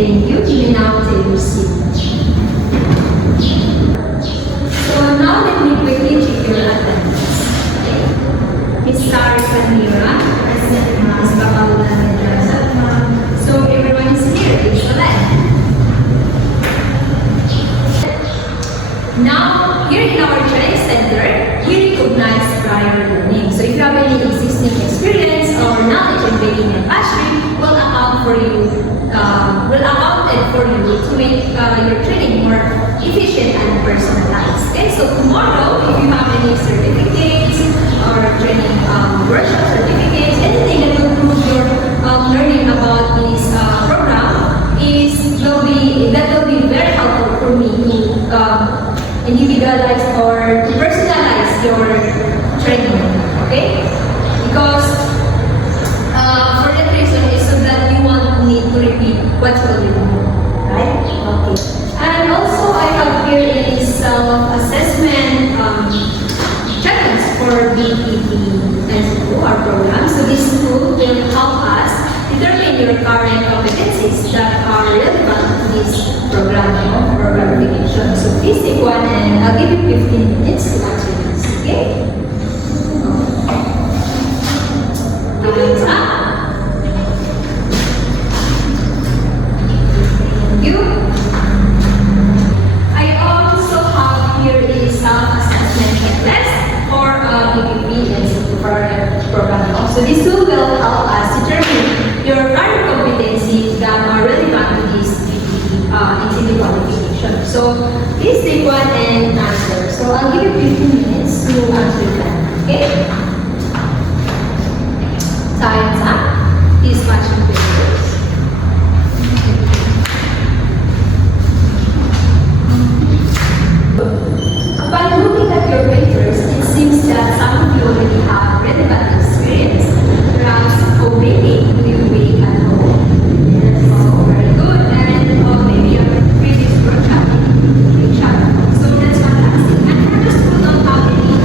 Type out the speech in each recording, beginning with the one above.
Thank you. You may now take your seat. So now let me quickly check your attendance. Okay. Ms. Sari Panira, Ms. Papaula Medrasa. So everyone is here. Excellent. Now, here in our training center, we recognize prior learning. So if you have any existing experience or knowledge in baking and pastry, will account for you to make your training more efficient and personalized. Okay, so tomorrow, if you have any certificates or training workshop certificates, anything that will prove your learning about this program will be very helpful for me to individualize or to personalize your training. Okay, because for that reason is so that you won't need to repeat what will you do, right? Okay. And also I have here is self-assessment checklist for BPP and our program. So this tool will help us determine your current competencies that are relevant to this program for verification. So please take one and I'll give you 15 minutes to answer this, okay? Time's up. Thank you. I also have here a self-assessment checklist for BPP and for our program. So this tool will help us determine your current competencies that are relevant to this NCT qualification. So please take one and answer. So I'll give you 15 minutes to answer that. Okay? Time's up. Please watch the videos. Upon looking at your papers, it seems that some of you already have relevant experience. Perhaps co-baking, do you bake at home? Yes. Oh, very good. And maybe a previous workshop in so that's fantastic. And for the school don't have any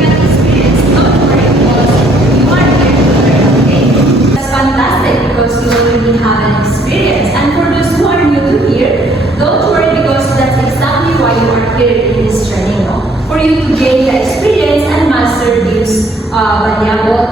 relevant experience, don't worry because you are here to learn, okay? That's fantastic because you already have an experience. And for those who are new to here, don't worry because that's exactly why you are here in this training, no? For you to gain the experience and master these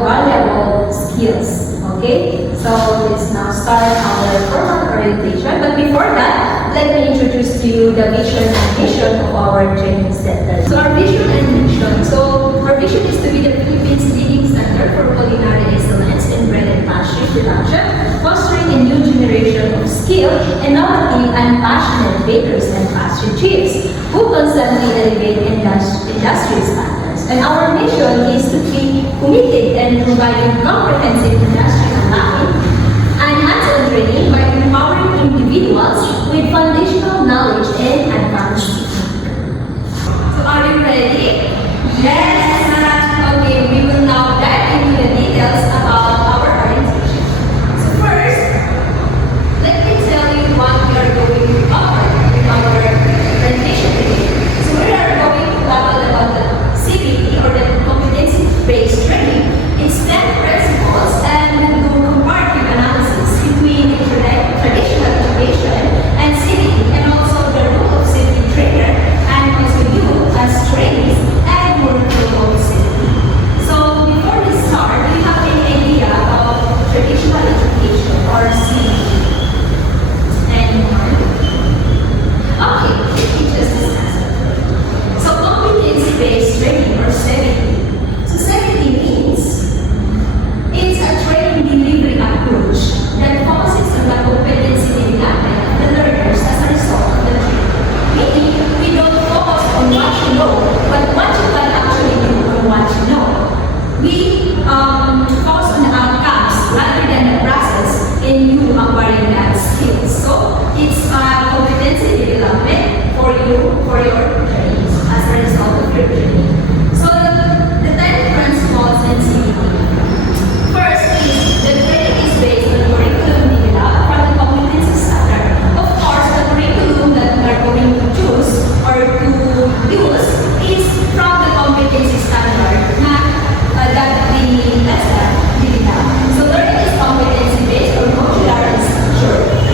valuable skills. Okay? So let's now start our formal orientation. But before that, let me introduce to you the vision and mission of our training center. So our vision and mission. So our vision is to be the Philippines leading center for culinary excellence in bread and pastry production, fostering a new generation of skilled, innovative, and passionate bakers and pastry chefs who constantly elevate industry standards. And our mission is to be committed in providing comprehensive industry unlocking and hands-on training by empowering individuals with foundational knowledge and advanced technique. So are you ready? Yes! Okay, we will now dive into the details about our orientation. So first, let me tell you what we are going to cover in our presentation today. So we are going to tackle about the CBT or the competency-based training, its 10 principles, and we'll do comparative analysis between traditional education and CBT, and also the role of CBT trainer, and also you as trainees, and workflow of CBT. So before we start, do you have any idea about traditional education or CBT? Anyone? Okay, let me just discuss it. So competency-based training or CBT. So CBT means it's a training delivery approach that focuses on the competency development of the learners as a result of the training. Meaning, we don't focus on what you know, but what you can actually do on what you know. We focus on the outcomes rather than the process in you acquiring that skills. So it's competency development for you, for your trainees as a result of your training. So the 10 principles in CBT. First is the training is based on curriculum developed from the competency standard. Of course, the curriculum that we are going to choose or to use is from the competency standard, not that the lesson developed. So learning is competency based or modular in structure.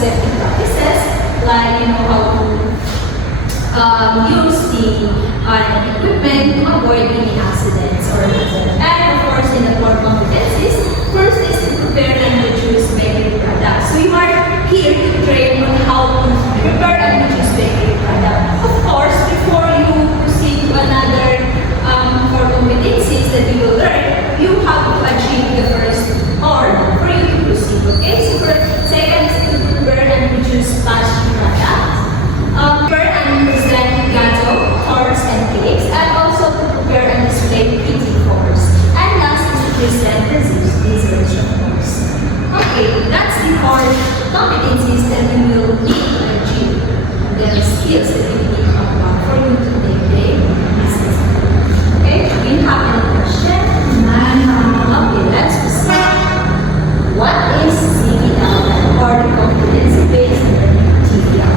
safety practices, like how to use the equipment to avoid any accidents or hazards. And of course, in the core competencies, first is to prepare and reduce bakery products. So you are here to train on how to prepare and reduce bakery products. Of course, before you proceed to another core competencies that you will learn, you have to achieve the first or for you to proceed. Okay, so second is to prepare and reduce plastic products. Prepare and present gâteau, torts, and cakes, and also to prepare and display pretty forms. And last is to present desserts, of course. Okay, that's the core competencies that we will need to achieve. The skills that we need to apply for you to take the assessment. Okay, do you have any question? Okay, let's proceed. What is CBL or the competency-based learning TBL?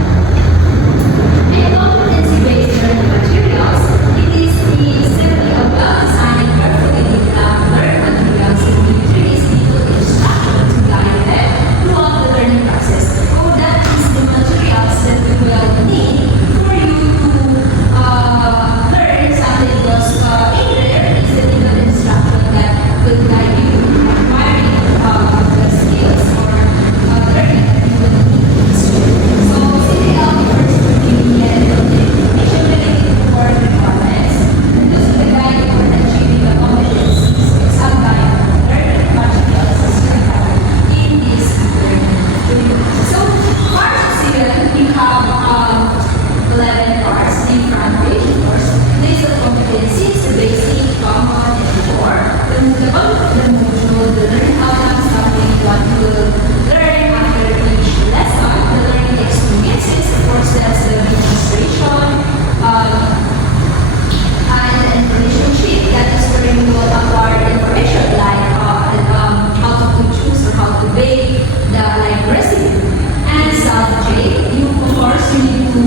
In competency-based learning materials, it is the simply a well-designed and carefully developed learning materials in which there is little instruction to guide them throughout the learning process. So that is the materials that you will need for you to learn something because in there is the little instruction that will guide you in acquiring the skills or learning that you will need in school. So CBL refers to giving information related to core requirements and those will guide you in achieving the competencies or some kind of learning materials as required in this learning. So parts of CBL, we have 11 parts, different page, of course. List of competencies, the basic, common, and core. The bulk of the module, the learning outcomes, something what you will learn after each lesson, the learning experiences, of course, that's the demonstration, and the information sheet, that is where you will acquire information like how to choose or how to bake the recipe. And self-check, you of course you need to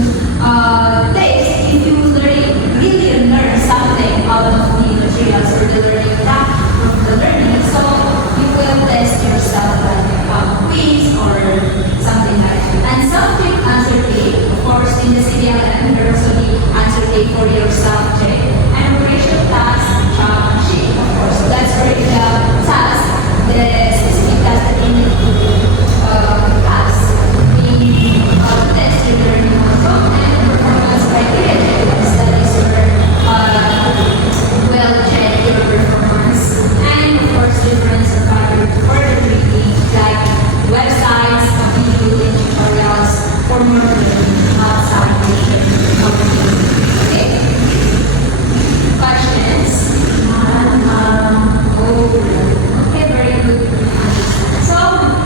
taste if you really learn something out of the materials or the learning from the learning. So you will test yourself like quiz or something like that. And self-check, answer tape, of course in the CBL there also the answer tape for your self-check. And operation task, sheet, of course. So that's where the task, the specific task that you need to pass. We test your learning also and performance criteria checklists. That is where will check your performance. And of course difference of further reading like websites, video tutorials for more learning outside the okay? Questions? Okay, very good. So,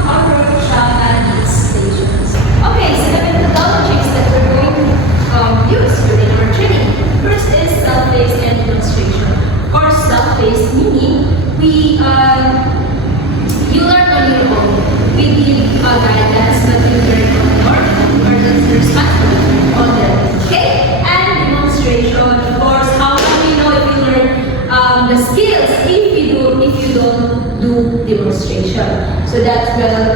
approach and its stages. Okay, so the methodologies that we're going to use during our training. First is self-paced and demonstration. Of course, self-paced meaning you learn on your own. We give guidance, but you learn on your own, or that's the responsibility on them. Okay? And demonstration, of course, how do we know if you learn the skills if you don't do demonstration? So that's where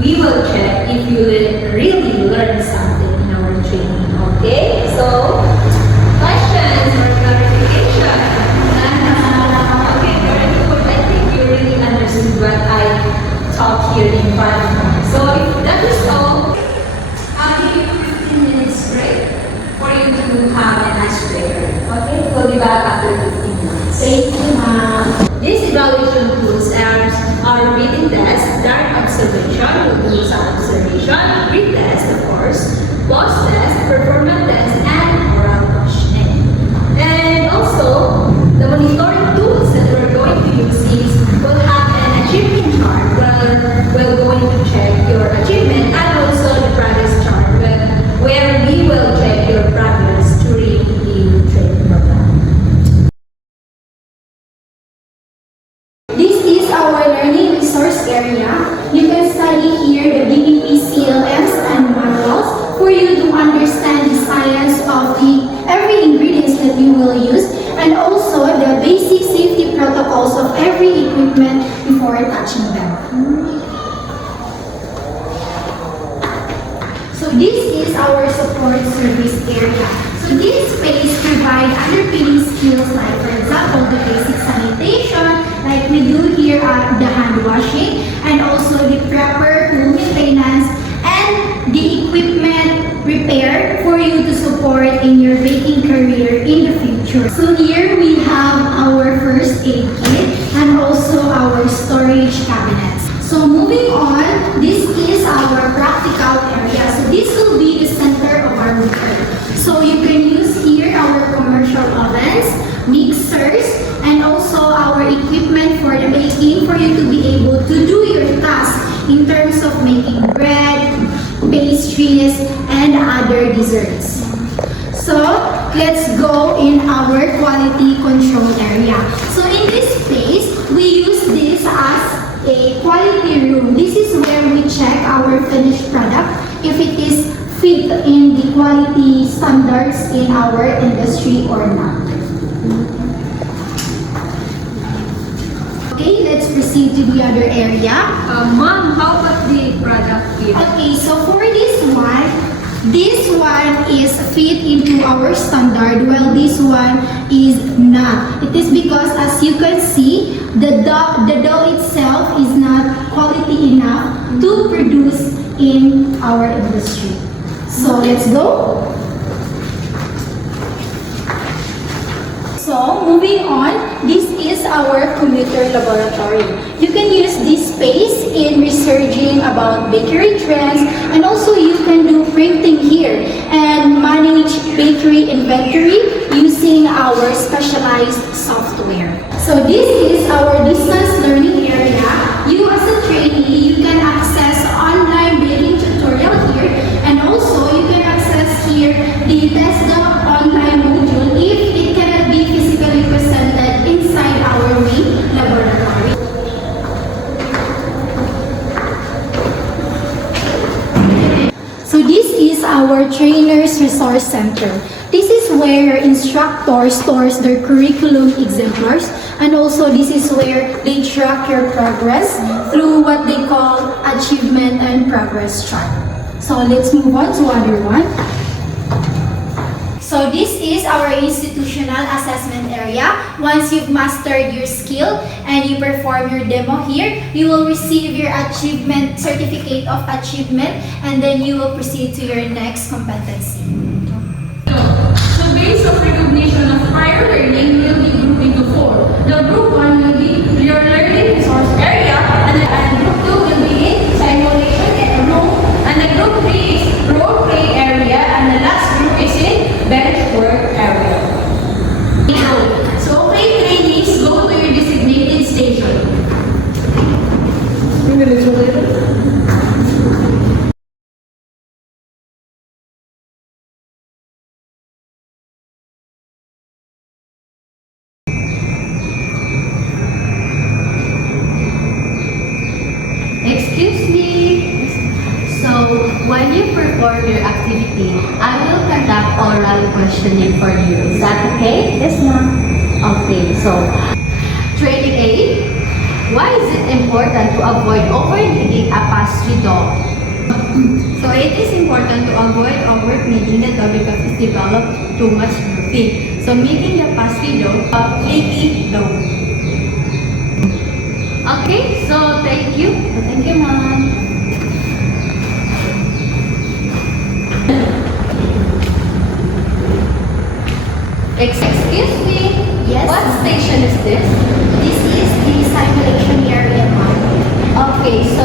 we will check if you really learn something in our training. Okay? So, questions or clarification? Okay, very good. I think you really understood what I taught here in front of you. So if that is all, I'll give you 15 minutes break for you to have an icebreaker. Okay? We'll be back after 15 minutes. Thank you, ma'am. These evaluation tools are reading test, direct observation, we'll do some observation, retest, of course, post test, performance test, and oral questioning. And also, the monitoring tools that we're going to use is we'll have an achievement chart where we're going to check your achievement and also the progress chart where we will check your progress during the training program. This is our learning resource area. You can study here the BBP CLMs and manuals for you to understand the science of every ingredients that you will use and also the basic safety protocols of every equipment before touching them. our support service area. So this space provides underpinning skills like, for example, the basic sanitation, like we do here at the hand washing, and also the proper home maintenance and the equipment repair for you to support in your baking career in the future. So here we have our first aid kit and also our storage cabinets. So moving on, this is our practical area. So this will be the center of our repair. So you can use here our commercial ovens, mixers, and also our equipment for the baking for you to be able to do your task in terms of making bread, pastries, and other desserts. So let's go in our quality control area. So in this place, we use this as a quality room. This is where we check our finished product if it is fit in the quality standards in our industry or not. Okay, let's proceed to the other area. Ma'am, how about the product here? Okay, so for this one is fit into our standard, while this one is not. It is because, as you can see, the dough itself is not quality enough to produce in our industry. So let's go. So moving on, this is our computer laboratory. You can use this space in researching about bakery trends, and also you can do printing here and manage bakery inventory using our specialized software. So this is our distance learning area. You as a trainee, you can access online baking tutorial here, and also you can access here the desktop online module if it cannot be physically presented inside our main laboratory. So this is our Trainers Resource Center. This is where instructor stores their curriculum exemplars, and also this is where they track your progress through what they call achievement and progress chart. So let's move on to other one. So this is our institutional assessment area. Once you've mastered your skill and you perform your demo here, you will receive your achievement certificate of achievement, and then you will proceed to your next competency. So based on recognition of prior learning will be grouped into four. The group 1 will be your learning resource area, and group 2 will be in simulation and room, and the group 3 is role play area, and the last group is in bench work area. So play trainees, go to your designated station. Excuse me. So, when you perform your activity, I will conduct oral questioning for you. Is that okay? Yes, ma'am. Okay, so, training A, why is it important to avoid overkneading a pastry dough? So it is important to avoid over-kneading the dough because it develops too much gluten. So making the pastry dough a flaky dough. Okay, so thank you. Thank you, ma'am. Excuse me. Yes. What station is this? This is the simulation area, ma'am. Okay, so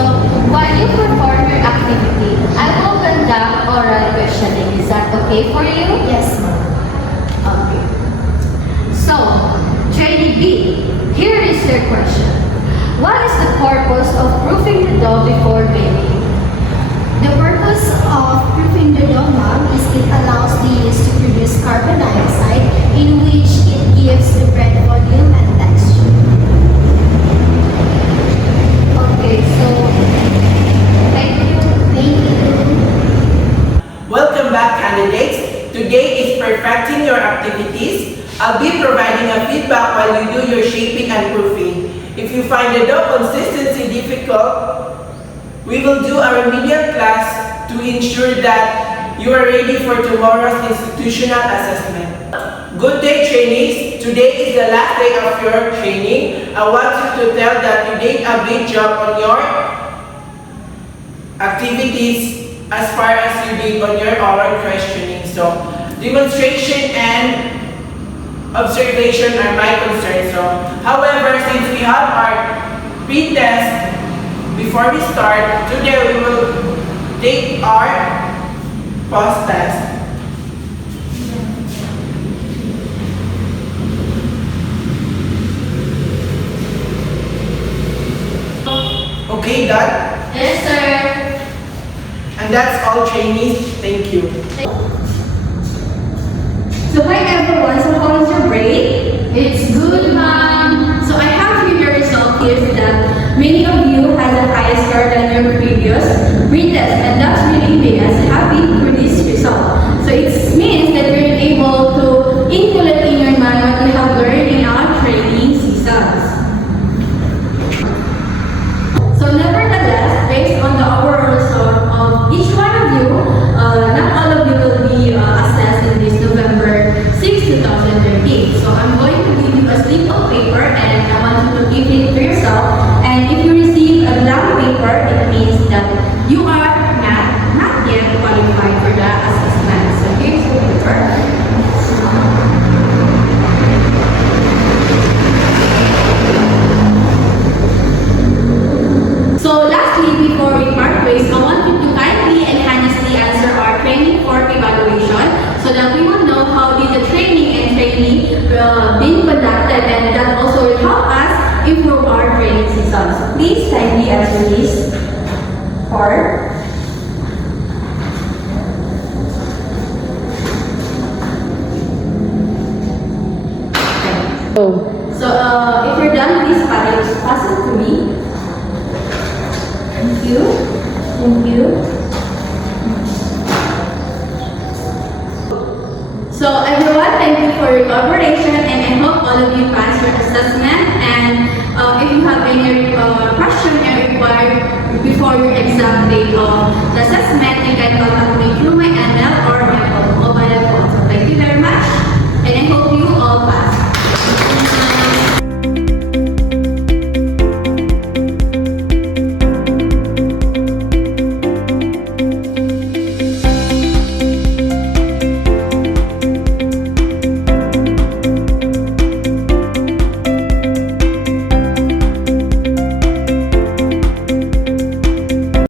while you perform your activity, I will conduct oral questioning. Is that okay for you? Yes, ma'am. Okay. So, trainee B, here is your question. What is the purpose of proofing the dough before baking? The purpose of proofing the dough, ma'am, is it allows the yeast to produce carbon dioxide, in which it gives the bread volume and texture. Okay, so thank you. Thank you. Welcome back, candidates. Today is perfecting your activities. I'll be providing a feedback while you do your shaping and proofing. If you find the dough consistency difficult, we will do a remedial class to ensure that you are ready for tomorrow's institutional assessment. Good day, trainees. Today is the last day of your training. I want you to tell that you did a great job on your activities as far as you did on your oral questioning. So, demonstration and observation are my concern. So, however, since we have our pre-test before we start, today we will take our post-test. Okay, done? Yes, sir. And that's all, trainees. Thank you. So hi everyone, so how was your break? It's good, ma'am. So I have here your result here that many of you had a higher score than your previous retest, and that's really made us happy for this result. So it means that you're able to inculcate in your mind what you have learned in our training seasons. So nevertheless, based on the overall result of each one of you, not all of you will be assessed in this November 6, 2013. So I'm going to give you a slip of paper and I want you to give it to yourself. And if you receive a blank paper, it means that you are not yet qualified for the assessment. So here's the paper. So lastly, before we part ways, I want you to kindly and honestly answer our training form evaluation so that we will know how did the training and trainee been conducted, and that also will help us improve our training systems. So please kindly answer this form. So if you're done with this part, just pass it to me. Thank you. Thank you. So everyone, thank you for your collaboration, and I hope all of you pass your assessment. And if you have any question and required before your